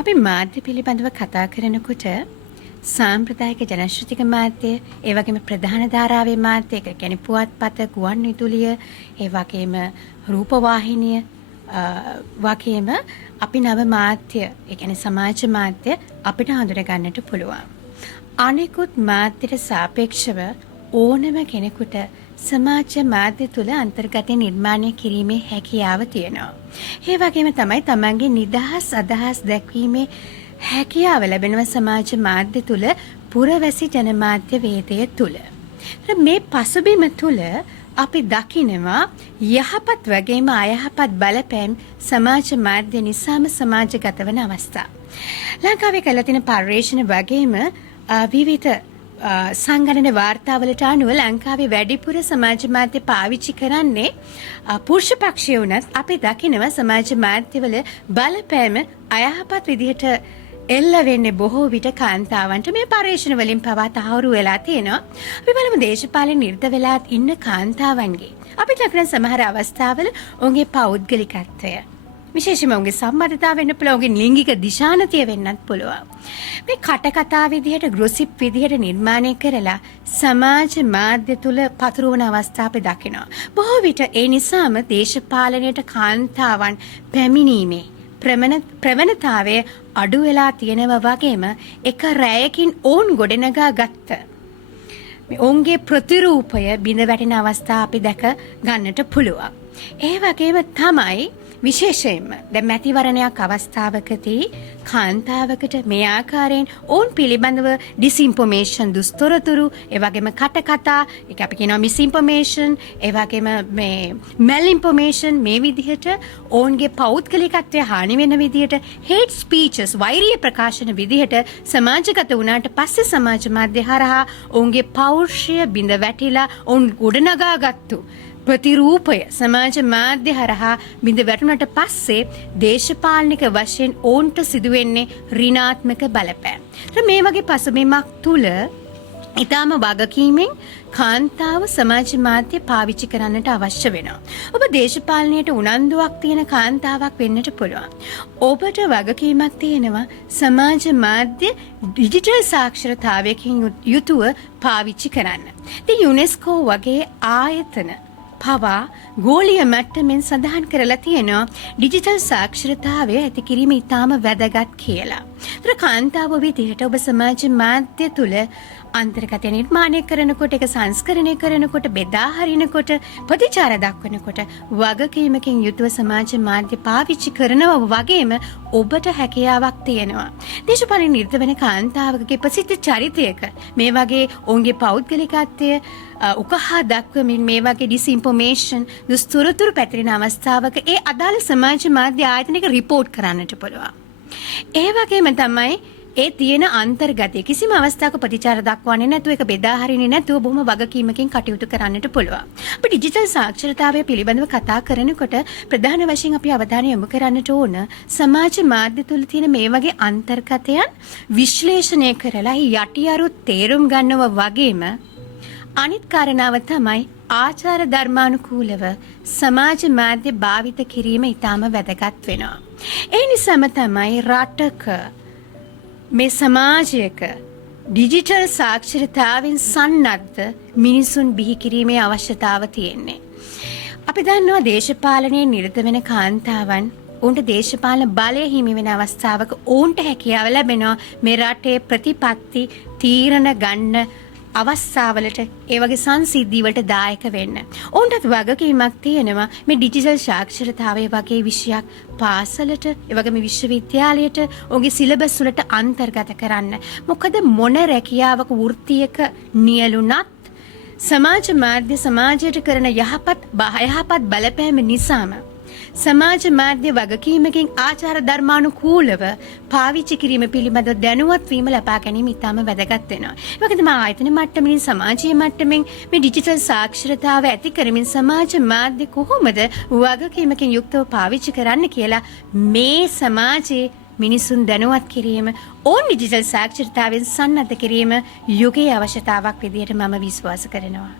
අපි මාධ්‍ය පිළිබඳව කතා කරනකොට සාම්ප්‍රදායික ජනශ්‍රුතික මාධ්‍ය, ඒ වගේම ප්‍රධාන ධාරාවේ මාධ්‍ය, ඒ කියන්නේ පුවත්පත, ගුවන් විදුලිය, ඒ වගේම රූපවාහිනිය, වගේම අපි නව මාධ්‍ය, ඒ කියන්නේ සමාජ මාධ්‍ය අපිට හඳුනා ගන්නට පුළුවන්. අනෙකුත් මාධ්‍යට සාපේක්ෂව ඕනම කෙනෙකුට සමාජ මාධ්‍ය තුල අන්තර්ගතය නිර්මාණය කිරීමේ හැකියාව තියෙනවා. ඒ වගේම තමයි තමන්ගේ නිදහස් අදහස් දැක්වීමේ හැකියාව ලැබෙනවා සමාජ මාධ්‍ය තුල, පුරවැසි ජනමාධ්‍ය වේදය තුල. මේ පසුබිම තුල අපි දකිනවා යහපත් වගේම අයහපත් බලපෑම් සමාජ මාධ්‍ය නිසාම සමාජගත වන අවස්ථා. ලංකාවේ කළ තියෙන පර්යේෂණ වගේම විවිධ සංගණන වාර්තාවලට අනුව ලංකාවේ වැඩිපුර සමාජ මාධ්‍ය පාවිච්චි කරන්නේ පුරුෂ පක්ෂය වුණත් අපි දකිනවා සමාජ මාධ්‍යවල බලපෑම අයහපත් විදිහට එල්ල වෙන්නේ බොහෝ විට කාන්තාවන්ට. මේ පර්යේෂණ වලින් පවා තහවුරු වෙලා තියෙනවා. අපි බලමු දේශපාලන නිරත වෙලා ඉන්න කාන්තාවන්ගේ අපිට ලැබෙන සමහර අවස්ථාවල ඔවුන්ගේ පෞද්ගලිකත්වය, විශේෂයෙන්ම ඔවුන්ගේ සම්බන්ධතාව වෙන්න පුළුවන්, ඔවුන්ගේ ලිංගික දිශානතිය වෙන්නත් පුළුවන්. මේ කටකතා විදිහට, ගොසිප් විදිහට නිර්මාණය කරලා සමාජ මාධ්‍ය තුල පතුරවන අවස්ථා අපි දකිනවා. බොහෝ විට ඒ නිසාම දේශපාලනයට කාන්තාවන් පැමිණීමේ ප්‍රවණතාවය අඩු වෙලා තියෙනවා. වගේම එක රැයකින් ඔවුන් ගොඩනගා ගත්ත ඔවුන්ගේ ප්‍රතිරූපය බිඳ වැටෙන අවස්ථා අපි දැක ගන්නට පුළුවන්. ඒ වගේම තමයි විශේෂයෙන්ම දැන් මැතිවරණයක් අවස්ථාවකදී කාන්තාවකට මේ ආකාරයෙන් ඔවුන් පිළිබඳව ඩිස්ඉන්ෆෝමේෂන්, දුස්තොරතුරු, ඒ වගේම කටකතා, ඒක අපි කියනවා මිස්ඉන්ෆෝමේෂන්, ඒ වගේම මේ මැල් ඉන්ෆෝමේෂන්, මේ විදිහට ඔවුන්ගේ පෞද්ගලිකත්වය හානි වෙන විදිහට හේට් ස්පීචස්, වෛරීය ප්‍රකාශන විදිහට සමාජගත වුණාට පස්සේ සමාජ මාධ්‍ය හරහා ඔවුන්ගේ පෞරුෂය බිඳ වැටිලා ඔවුන් ගොඩනගාගත්තු ප්‍රතිරූපය සමාජ මාධ්‍ය හරහා බිඳ වැටුණට පස්සේ දේශපාලනික වශයෙන් ඔවුන්ට සිදුවෙන්නේ ඍණාත්මක බලපෑම්. මේ වගේ පසුබිමක් තුල ඊටම වගකීමෙන් කාන්තාව සමාජ මාධ්‍ය පාවිච්චි කරන්නට අවශ්‍ය වෙනවා. ඔබ දේශපාලනයට උනන්දුවක් තියෙන කාන්තාවක් වෙන්නට පුළුවන්. ඔබට වගකීමක් තියෙනවා සමාජ මාධ්‍ය ඩිජිටල් සාක්ෂරතාවයකින් යුතුව පාවිච්චි කරන්න. ඉතින් යුනෙස්කෝ වගේ ආයතන පවා ගෝලීය මට්ටමින් සඳහන් කරලා තියෙනවා ඩිජිටල් සාක්ෂරතාවය ඇති කිරීම ඉතාම වැදගත් කියලා. ඒතර කාන්තාව විදිහට ඔබ සමාජ මාධ්‍ය තුල අන්තර්ගතය නිර්මාණය කරනකොට, ඒක සංස්කරණය කරනකොට, බෙදා හරිනකොට, ප්‍රතිචාර දක්වනකොට වගකීමකින් යුතුව සමාජ මාධ්‍ය පාවිච්චි කරනවා. වගේම ඔබට හැකියාවක් තියෙනවා දේශපාලන නිරත වෙන කාන්තාවකගේ ප්‍රසිද්ධ චරිතයක මේ වගේ ඔවුන්ගේ පෞද්ගලිකත්වය උකහා දක්වමින් මේ වගේ ඩිස්ඉන්ෆෝමේෂන්, දුස්තොරතුරු පැතිරෙන අවස්ථාවක ඒ අදාළ සමාජ මාධ්‍ය ආයතනයක රිපෝට් කරන්නට පුළුවන්. ඒ වගේම තමයි ඒ තියෙන අන්තර්ගතය කිසිම අවස්ථාවක ප්‍රතිචාර දක්වන්නේ නැතුව, ඒක බෙදා හරින්නේ නැතුව බොහොම වගකීමකින් කටයුතු කරන්නට පුළුවන්. අපි ඩිජිටල් සාක්ෂරතාවය පිළිබඳව කතා කරනකොට ප්‍රධාන වශයෙන් අපි අවධානය යොමු කරන්නට ඕන සමාජ මාධ්‍ය තුල තියෙන මේ වගේ අන්තර්ගතයන් විශ්ලේෂණය කරලා යටිඅරු තේරුම් ගන්නව. වගේම අනිත් කාරණාව තමයි ආචාර ධර්මානුකූලව සමාජ මාධ්‍ය භාවිත කිරීම ඉතාම වැදගත් වෙනවා. ඒ නිසාම තමයි රටක මේ සමාජයක ඩිජිටල් සාක්ෂරතාවෙන් සන්නද්ධ මිනිසුන් බිහි කිරීමේ අවශ්‍යතාව තියෙන්නේ. අපි දන්නවා දේශපාලනයේ නිරත වෙන කාන්තාවන් ඔවුන්ට දේශපාලන බලය හිමි වෙන අවස්ථාවක ඔවුන්ට හැකියාව ලැබෙනවා මේ රටේ ප්‍රතිපත්ති තීරණ ගන්න අවස්ථාවලට, ඒ වගේ සංසිද්ධි වලට දායක වෙන්න. ඔවුන්ටත් වගකීමක් තියෙනවා මේ ඩිජිටල් සාක්ෂරතාවය වගේ විෂයක් පාසලට, ඒ වගේම විශ්වවිද්‍යාලයට ඔවුන්ගේ සිලබස් වලට අන්තර්ගත කරන්න. මොකද මොන රැකියාවක වෘත්තියක නියලුණත් සමාජ මාධ්‍ය සමාජයට කරන යහපත් බලපෑම නිසාම සමාජ මාධ්‍ය වගකීමකින් ආචාර ධර්මානුකූලව පාවිච්චි කිරීම පිළිබඳව දැනුවත් වීම ලබා ගැනීම ඉතාම වැදගත් වෙනවා. ඒ වගේම ආයතන මට්ටමින්, සමාජීය මට්ටමින් මේ ඩිජිටල් සාක්ෂරතාව ඇති කරමින් සමාජ මාධ්‍ය කොහොමද වගකීමකින් යුක්තව පාවිච්චි කරන්න කියලා මේ සමාජයේ මිනිසුන් දැනුවත් කිරීම, ඕන් ඩිජිටල් සාක්ෂරතාවෙන් සන්නද්ධ කිරීම යුගයේ අවශ්‍යතාවක් විදිහට මම විශ්වාස කරනවා.